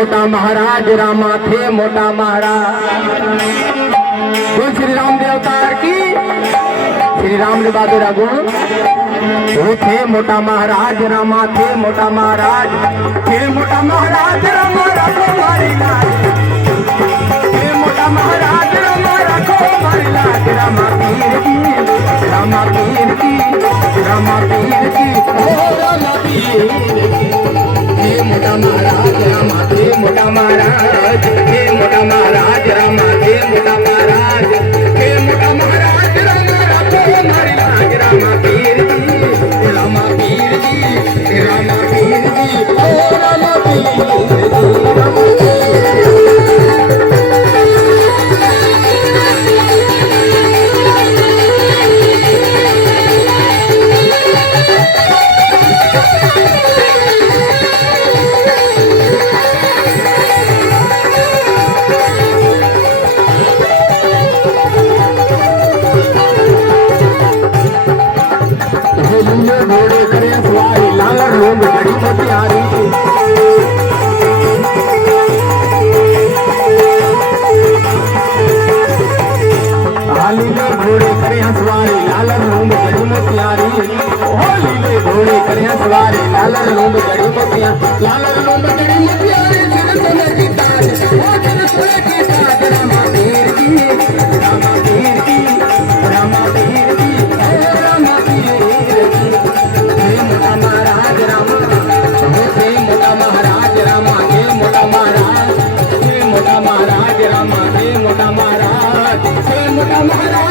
मोटा महाराज रामा थे मोटा महाराज। बोल श्री राम देवतार की, श्री राम ने बहादुर गुण। वो थे मोटा महाराज रामा थे मोटा महाराज, थे मोटा महाराज रामा रखो हमारी लाज, थे मोटा महाराज रामा रखो हमारी लाज। रामा पीर की, रामा पीर की, रामा पीर की, ओ रामा पीर की। हे मोटा महाराज रामा थे मोटा महाराज, हे मोटा महाराज रामा थे मोटा महाराज, हे मोटा महाराज रामा रखो हमारी लाज। रामा पीर की, रामा पीर की, रामा पीर की, ओ रामा पीर की। घोड़े करे सवारी लाल रोग बड़ी मोतियारी। हाली में घोड़े करे सवारी लाल रोग बड़ी मोतियारी। होली में घोड़े करे सवारी लाल रोग बड़ी मोतिया, लाल रोग बड़ी मोतियारी। सिर सोने की ताज, ओ सिर सोने की ताज। रामा पीर की, रामा पीर की, रामा पीर की, ओ रामा पीर की। मोटा महाराज रामा, हे मोटा महाराज रामा, हे मोटा महाराज, हे मोटा महाराज रामा, हे मोटा महाराज, हे मोटा महाराज।